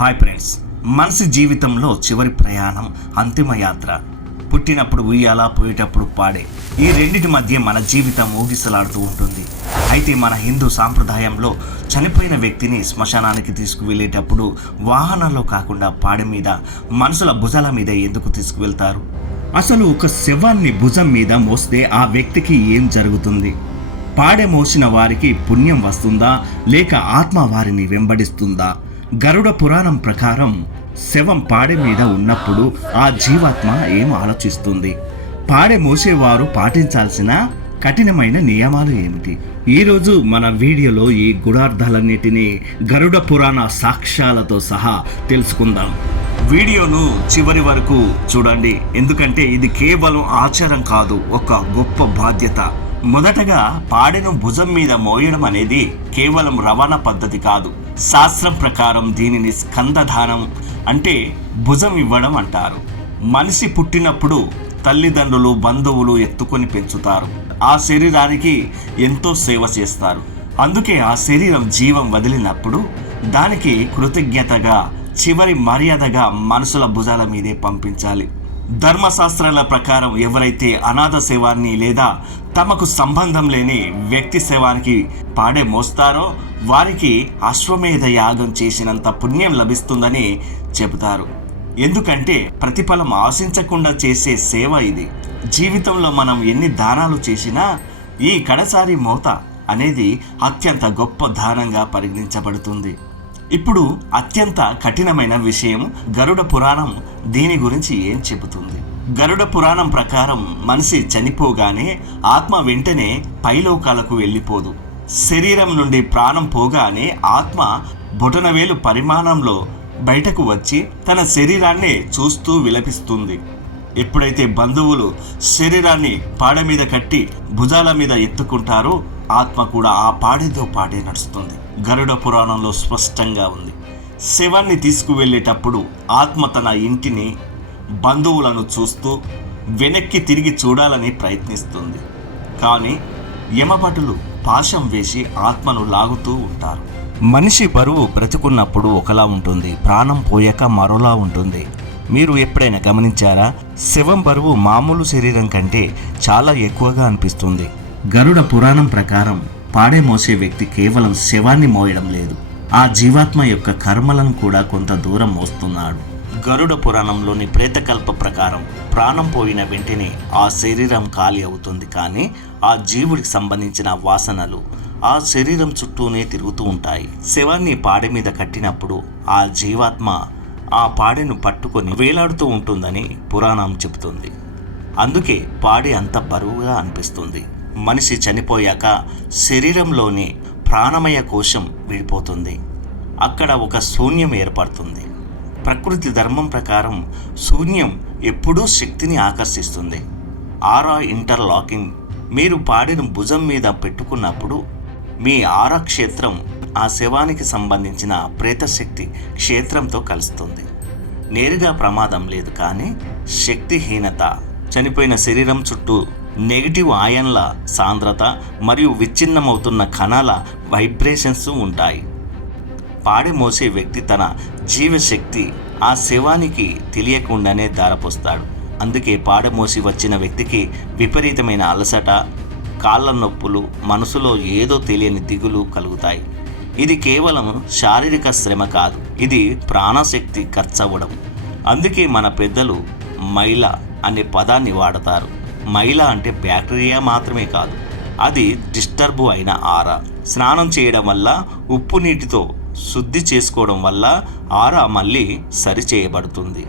Hi friends, మనిషి జీవితంలో చివరి ప్రయాణం అంతిమ యాత్ర. పుట్టినప్పుడు ఉయ్యాల, పోయేటప్పుడు పాడే. ఈ రెండింటి మధ్య మన జీవితం ఊగిసలాడుతూ ఉంటుంది. అయితే మన హిందూ సాంప్రదాయంలో చనిపోయిన వ్యక్తిని శ్మశానానికి తీసుకువెళ్ళేటప్పుడు వాహనాల్లో కాకుండా పాడె మీద, మనుషుల భుజాల మీద ఎందుకు తీసుకువెళ్తారు? అసలు ఒక శవాన్ని భుజం మీద మోస్తే ఆ వ్యక్తికి ఏం జరుగుతుంది? పాడె మోసిన వారికి పుణ్యం వస్తుందా, లేక ఆత్మ వారిని వెంబడిస్తుందా? గరుడ పురాణం ప్రకారం శవం పాడె మీద ఉన్నప్పుడు ఆ జీవాత్మ ఏం ఆలోచిస్తుంది? పాడె మోసేవారు పాటించాల్సిన కఠినమైన నియమాలు ఏమిటి? ఈరోజు మన వీడియోలో ఈ గుడార్థాలన్నిటినీ గరుడ పురాణ సాక్ష్యాలతో సహా తెలుసుకుందాం. వీడియోను చివరి వరకు చూడండి, ఎందుకంటే ఇది కేవలం ఆచారం కాదు, ఒక గొప్ప బాధ్యత. మొదటగా పాడెను భుజం మీద మోయడం అనేది కేవలం రవాణా పద్ధతి కాదు. శాస్త్రం ప్రకారం దీనిని స్కందదానం అంటే భుజం ఇవ్వడం అంటారు. మనిషి పుట్టినప్పుడు తల్లిదండ్రులు, బంధువులు ఎత్తుకొని పెంచుతారు. ఆ శరీరానికి ఎంతో సేవ చేస్తారు. అందుకే ఆ శరీరం జీవం వదిలినప్పుడు దానికి కృతజ్ఞతగా, చివరి మర్యాదగా మనుషుల భుజాల మీదే పంపించాలి. ధర్మశాస్త్రాల ప్రకారం ఎవరైతే అనాథ శవాన్ని లేదా తమకు సంబంధం లేని వ్యక్తి శవానికి పాడె మోస్తారో వారికి అశ్వమేధ యాగం చేసినంత పుణ్యం లభిస్తుందని చెబుతారు. ఎందుకంటే ప్రతిఫలం ఆశించకుండా చేసే సేవ ఇది. జీవితంలో మనం ఎన్ని దానాలు చేసినా ఈ కడసారి మోత అనేది అత్యంత గొప్ప దానంగా పరిగణించబడుతుంది. ఇప్పుడు అత్యంత కఠినమైన విషయం, గరుడ పురాణం దీని గురించి ఏం చెబుతుంది? గరుడ పురాణం ప్రకారం మనిషి చనిపోగానే ఆత్మ వెంటనే పైలోకాలకు వెళ్ళిపోదు. శరీరం నుండి ప్రాణం పోగానే ఆత్మ బొటనవేలు పరిమాణంలో బయటకు వచ్చి తన శరీరాన్ని చూస్తూ విలపిస్తుంది. ఎప్పుడైతే బంధువులు శరీరాన్ని పాడె మీద కట్టి భుజాల మీద ఎత్తుకుంటారో ఆత్మ కూడా ఆ పాడేతో పాడే నడుస్తుంది. గరుడ పురాణంలో స్పష్టంగా ఉంది, శవాన్ని తీసుకువెళ్ళేటప్పుడు ఆత్మ తన ఇంటిని, బంధువులను చూస్తూ వెనక్కి తిరిగి చూడాలని ప్రయత్నిస్తుంది. కానీ యమభటులు పాశం వేసి ఆత్మను లాగుతూ ఉంటారు. మనిషి బరువు బ్రతుకున్నప్పుడు ఒకలా ఉంటుంది, ప్రాణం పోయాక మరోలా ఉంటుంది. మీరు ఎప్పుడైనా గమనించారా? శవం బరువు మామూలు శరీరం కంటే చాలా ఎక్కువగా అనిపిస్తుంది. గరుడ పురాణం ప్రకారం పాడె మోసే వ్యక్తి కేవలం శవాన్ని మోయడం లేదు, ఆ జీవాత్మ యొక్క కర్మలను కూడా కొంత దూరం మోస్తున్నాడు. గరుడ పురాణంలోని ప్రేతకల్ప ప్రకారం ప్రాణం పోయిన వెంటనే ఆ శరీరం ఖాళీ అవుతుంది. కానీ ఆ జీవుడికి సంబంధించిన వాసనలు ఆ శరీరం చుట్టూనే తిరుగుతూ ఉంటాయి. శవాన్ని పాడె మీద కట్టినప్పుడు ఆ జీవాత్మ ఆ పాడెను పట్టుకొని వేలాడుతూ ఉంటుందని పురాణం చెబుతుంది. అందుకే పాడె అంత బరువుగా అనిపిస్తుంది. మనిషి చనిపోయాక శరీరంలోని ప్రాణమయ కోశం విడిపోతుంది. అక్కడ ఒక శూన్యం ఏర్పడుతుంది. ప్రకృతి ధర్మం ప్రకారం శూన్యం ఎప్పుడూ శక్తిని ఆకర్షిస్తుంది. ఆరా ఇంటర్లాకింగ్. మీరు పాడెను భుజం మీద పెట్టుకున్నప్పుడు మీ ఆరా క్షేత్రం ఆ శవానికి సంబంధించిన ప్రేతశక్తి క్షేత్రంతో కలుస్తుంది. నేరుగా ప్రమాదం లేదు, కానీ శక్తిహీనత. చనిపోయిన శరీరం చుట్టూ నెగిటివ్ ఆయన్ల సాంద్రత మరియు విచ్ఛిన్నమవుతున్న కణాల వైబ్రేషన్స్ ఉంటాయి. పాడె మోసే వ్యక్తి తన జీవశక్తి ఆ శవానికి తెలియకుండానే దారపోస్తాడు. అందుకే పాడె మోసి వచ్చిన వ్యక్తికి విపరీతమైన అలసట, కాళ్ళ నొప్పులు, మనసులో ఏదో తెలియని దిగులు కలుగుతాయి. ఇది కేవలం శారీరక శ్రమ కాదు, ఇది ప్రాణశక్తి ఖర్చవ్వడం. అందుకే మన పెద్దలు మైల అనే పదాన్ని వాడతారు. మైల అంటే బ్యాక్టీరియా మాత్రమే కాదు, అది డిస్టర్బ్ అయిన ఆరా. స్నానం చేయడం వల్ల, ఉప్పు నీటితో శుద్ధి చేసుకోవడం వల్ల ఆరా మళ్ళీ సరిచేయబడుతుంది.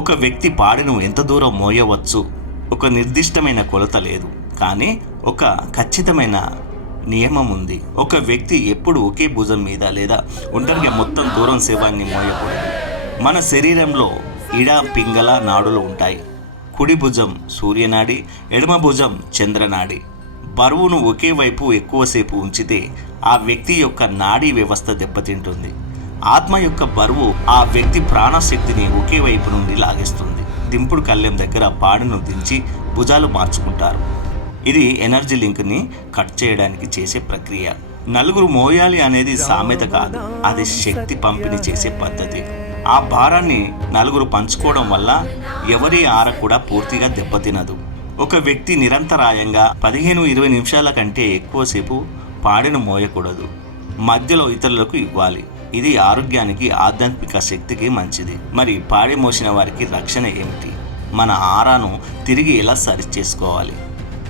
ఒక వ్యక్తి పాడెను ఎంత దూరం మోయవచ్చు? ఒక నిర్దిష్టమైన కొలత లేదు, కానీ ఒక ఖచ్చితమైన నియమం ఉంది. ఒక వ్యక్తి ఎప్పుడు ఒకే భుజం మీద లేదా ఒంటరిగా మొత్తం దూరం శవాన్ని మోయకూడదు. మన శరీరంలో ఇడ, పింగళ నాడులు ఉంటాయి. కుడి భుజం సూర్యనాడి, ఎడమ భుజం చంద్రనాడి. బరువును ఒకే వైపు ఎక్కువసేపు ఉంచితే ఆ వ్యక్తి యొక్క నాడీ వ్యవస్థ దెబ్బతింటుంది. ఆత్మ యొక్క బరువు ఆ వ్యక్తి ప్రాణశక్తిని ఒకే వైపు నుండి లాగేస్తుంది. దింపుడు కళ్ళెం దగ్గర పాడెను దించి భుజాలు మార్చుకుంటారు. ఇది ఎనర్జీ లింక్ని కట్ చేయడానికి చేసే ప్రక్రియ. నలుగురు మోయాలి అనేది సామెత కాదు, అది శక్తి పంపిణీ చేసే పద్ధతి. ఆ భారాన్ని నలుగురు పంచుకోవడం వల్ల ఎవరి ఆర కూడా పూర్తిగా దెబ్బతినదు. ఒక వ్యక్తి నిరంతరాయంగా 15-20 నిమిషాల కంటే ఎక్కువసేపు పాడెను మోయకూడదు. మధ్యలో ఇతరులకు ఇవ్వాలి. ఇది ఆరోగ్యానికి, ఆధ్యాత్మిక శక్తికి మంచిది. మరి పాడె మోసిన వారికి రక్షణ ఏమిటి? మన ఆరాను తిరిగి ఎలా సరి చేసుకోవాలి?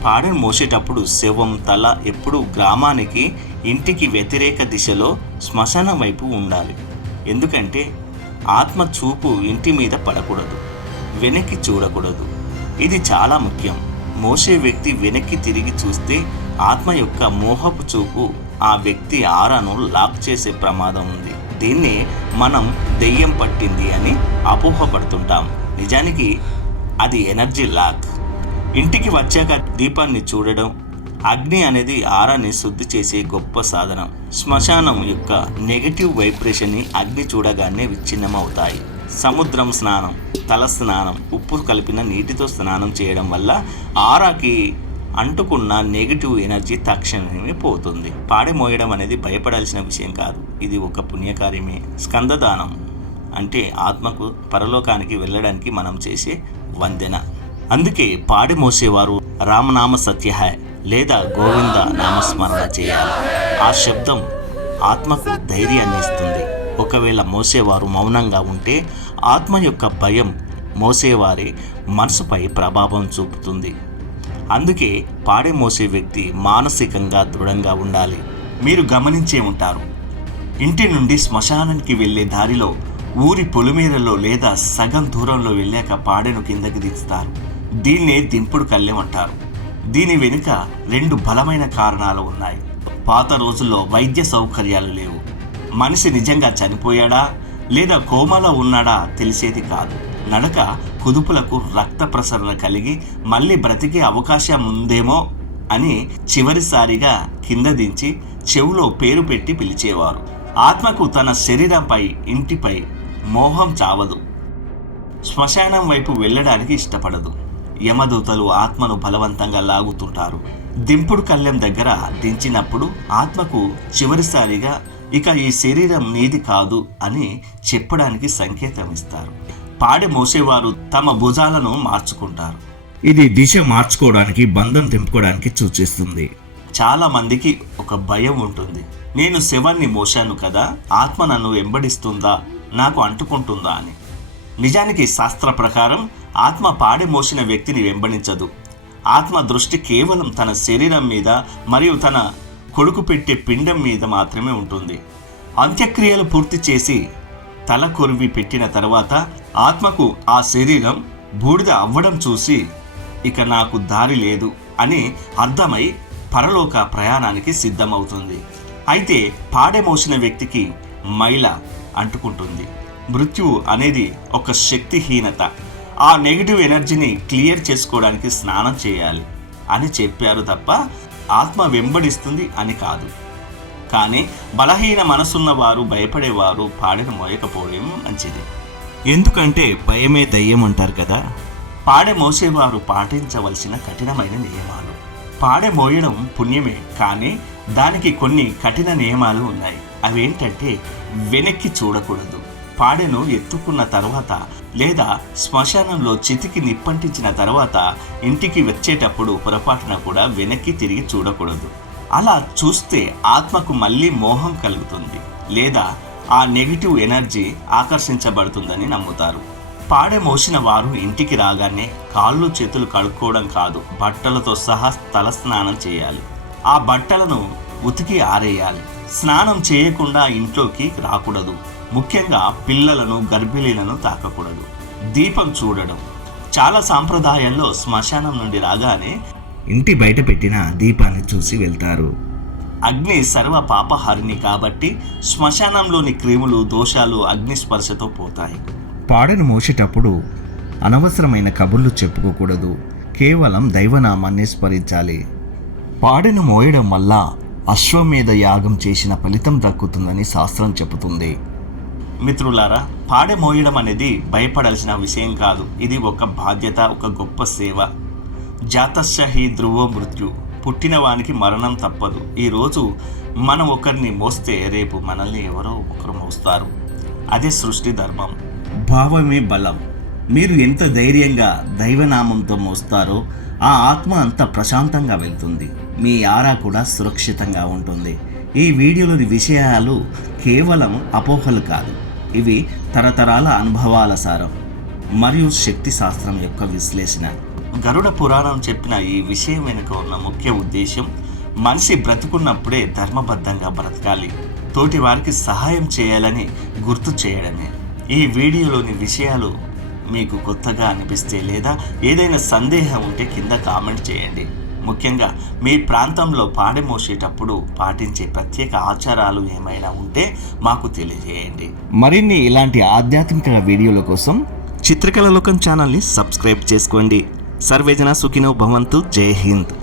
పాడెను మోసేటప్పుడు శవం, తల ఎప్పుడూ గ్రామానికి, ఇంటికి వ్యతిరేక దిశలో శ్మశానం వైపు ఉండాలి. ఎందుకంటే ఆత్మ చూపు ఇంటి మీద పడకూడదు, వెనక్కి చూడకూడదు. ఇది చాలా ముఖ్యం. మోసే వ్యక్తి వెనక్కి తిరిగి చూస్తే ఆత్మ యొక్క మోహపు చూపు ఆ వ్యక్తి ఆరాను లాక్ చేసే ప్రమాదం ఉంది. దీన్ని మనం దెయ్యం పట్టింది అని అపోహపడుతుంటాం. నిజానికి అది ఎనర్జీ లాక్. ఇంటికి వచ్చాక దీపాన్ని చూడడం, అగ్ని అనేది ఆరాన్ని శుద్ధి చేసే గొప్ప సాధనం. శ్మశానం యొక్క నెగటివ్ వైబ్రేషన్ని అగ్ని చూడగానే విచ్ఛిన్నమవుతాయి. సముద్రం స్నానం, తల స్నానం, ఉప్పు కలిపిన నీటితో స్నానం చేయడం వల్ల ఆరాకి అంటుకున్న నెగిటివ్ ఎనర్జీ తక్షణమే పోతుంది. పాడె మోయడం అనేది భయపడాల్సిన విషయం కాదు, ఇది ఒక పుణ్యకార్యమే. స్కందదానం అంటే ఆత్మకు పరలోకానికి వెళ్ళడానికి మనం చేసే వందెన. అందుకే పాడె మోసేవారు రామనామ సత్యహాయ్ లేదా గోవింద నామస్మరణ చేయాలి. ఆ శబ్దం ఆత్మకు ధైర్యాన్ని ఇస్తుంది. ఒకవేళ మోసేవారు మౌనంగా ఉంటే ఆత్మ యొక్క భయం మోసేవారి మనసుపై ప్రభావం చూపుతుంది. అందుకే పాడె మోసే వ్యక్తి మానసికంగా దృఢంగా ఉండాలి. మీరు గమనించే ఉంటారు, ఇంటి నుండి శ్మశానానికి వెళ్ళే దారిలో ఊరి పొలిమేరలో లేదా సగం దూరంలో వెళ్ళాక పాడెను కిందకి దించుతారు. దీన్నే దింపుడు కళ్ళెం అంటారు. దీని వెనుక 2 బలమైన కారణాలు ఉన్నాయి. పాత రోజుల్లో వైద్య సౌకర్యాలు లేవు. మనిషి నిజంగా చనిపోయాడా లేదా కోమాలో ఉన్నాడా తెలిసేది కాదు. నడక కుదుపులకు రక్త ప్రసరణ కలిగి మళ్ళీ బ్రతికే అవకాశం ఉందేమో అని చివరిసారిగా కింద దించి చెవులో పేరు పెట్టి పిలిచేవారు. ఆత్మకు తన శరీరంపై, ఇంటిపై మోహం చావదు. శ్మశానం వైపు వెళ్ళడానికి ఇష్టపడదు. యమదూతలు ఆత్మను బలవంతంగా లాగుతుంటారు. దింపుడు కళ్ళెం దగ్గర దించినప్పుడు ఆత్మకు చివరిసారిగా ఇక ఈ శరీరం నీది కాదు అని చెప్పడానికి సంకేతం ఇస్తారు. పాడె మోసేవారు తమ భుజాలను మార్చుకుంటారు. ఇది దిశ మార్చుకోవడానికి, బంధం తెంపుకోవడానికి సూచిస్తుంది. చాలా మందికి ఒక భయం ఉంటుంది, నేను శవాన్ని మోసాను కదా, ఆత్మ నన్ను వెంబడిస్తుందా, నాకు అంటుకుంటుందా అని. నిజానికి శాస్త్ర ప్రకారం ఆత్మ పాడె మోసిన వ్యక్తిని వెంబడించదు. ఆత్మ దృష్టి కేవలం తన శరీరం మీద మరియు తన కొడుకు పెట్టే పిండం మీద మాత్రమే ఉంటుంది. అంత్యక్రియలు పూర్తి చేసి తల కొరివి పెట్టిన తర్వాత ఆత్మకు ఆ శరీరం బూడిద అవ్వడం చూసి ఇక నాకు దారి లేదు అని అర్థమై పరలోక ప్రయాణానికి సిద్ధమవుతుంది. అయితే పాడె మోసిన వ్యక్తికి మైల అంటుకుంటుంది. మృత్యువు అనేది ఒక శక్తిహీనత. ఆ నెగిటివ్ ఎనర్జీని క్లియర్ చేసుకోవడానికి స్నానం చేయాలి అని చెప్పారు తప్ప ఆత్మ వెంబడిస్తుంది అని కాదు. కానీ బలహీన మనసున్న వారు, భయపడేవారు పాడెను మోయకపోవడం మంచిది. ఎందుకంటే భయమే దయ్యం అంటారు కదా. పాడె మోసేవారు పాటించవలసిన కఠినమైన నియమాలు. పాడె మోయడం పుణ్యమే, కానీ దానికి కొన్ని కఠిన నియమాలు ఉన్నాయి. అవేంటంటే వెనక్కి చూడకూడదు. పాడెను ఎత్తుకున్న తర్వాత లేదా శ్మశానంలో చితికి నిప్పంటించిన తర్వాత ఇంటికి వచ్చేటప్పుడు పొరపాటున కూడా వెనక్కి తిరిగి చూడకూడదు. అలా చూస్తే ఆత్మకు మళ్ళీ మోహం కలుగుతుంది లేదా ఆ నెగిటివ్ ఎనర్జీ ఆకర్షించబడుతుందని నమ్ముతారు. పాడె మోసిన వారు ఇంటికి రాగానే కాళ్ళు చేతులు కడుక్కోవడం కాదు, బట్టలతో సహా తల స్నానం చేయాలి. ఆ బట్టలను ఉతికి ఆరేయాలి. స్నానం చేయకుండా ఇంట్లోకి రాకూడదు. ముఖ్యంగా పిల్లలను, గర్భిణీలను తాకకూడదు. దీపం చూడడం. చాలా సాంప్రదాయాల్లో శ్మశానం నుండి రాగానే ఇంటి బయట పెట్టిన దీపాన్ని చూసి వెళ్తారు. అగ్ని సర్వ పాపహారిణి కాబట్టి శ్మశానంలోని క్రిములు, దోషాలు అగ్ని స్పర్శతో పోతాయి. పాడెను మోసేటప్పుడు అనవసరమైన కబుర్లు చెప్పుకోకూడదు. కేవలం దైవనామాన్ని స్మరించాలి. పాడెను మోయడం వల్ల అశ్వమేధ యాగం చేసిన ఫలితం దక్కుతుందని శాస్త్రం చెబుతుంది. మిత్రులారా, పాడె మోయడం అనేది భయపడాల్సిన విషయం కాదు. ఇది ఒక బాధ్యత, ఒక గొప్ప సేవ. జాతస్య హి ధ్రువో మృత్యు, పుట్టిన వానికి మరణం తప్పదు. ఈరోజు మనం ఒకరిని మోస్తే రేపు మనల్ని ఎవరో ఒకరు మోస్తారు. అదే సృష్టి ధర్మం. భావమే బలం. మీరు ఎంత ధైర్యంగా దైవనామంతో మోస్తారో ఆ ఆత్మ అంత ప్రశాంతంగా వెళ్తుంది. మీ ఆరా కూడా సురక్షితంగా ఉంటుంది. ఈ వీడియోలోని విషయాలు కేవలం అపోహలు కాదు, ఇవి తరతరాల అనుభవాల సారం మరియు శక్తి శాస్త్రం యొక్క విశ్లేషణ. గరుడ పురాణం చెప్పిన ఈ విషయం వెనుక ఉన్న ముఖ్య ఉద్దేశం మనిషి బ్రతుకున్నప్పుడే ధర్మబద్ధంగా బ్రతకాలి, తోటి వారికి సహాయం చేయాలని గుర్తు చేయడమే. ఈ వీడియోలోని విషయాలు మీకు కొత్తగా అనిపిస్తే లేదా ఏదైనా సందేహం ఉంటే కింద కామెంట్ చేయండి. ముఖ్యంగా మీ ప్రాంతంలో పాడె మోసేటప్పుడు పాటించే ప్రత్యేక ఆచారాలు ఏమైనా ఉంటే మాకు తెలియజేయండి. మరిన్ని ఇలాంటి ఆధ్యాత్మిక వీడియోల కోసం చిత్రకళ లోకం ఛానల్ని సబ్స్క్రైబ్ చేసుకోండి. సర్వేజన సుఖినో భవంతు. జై హింద్.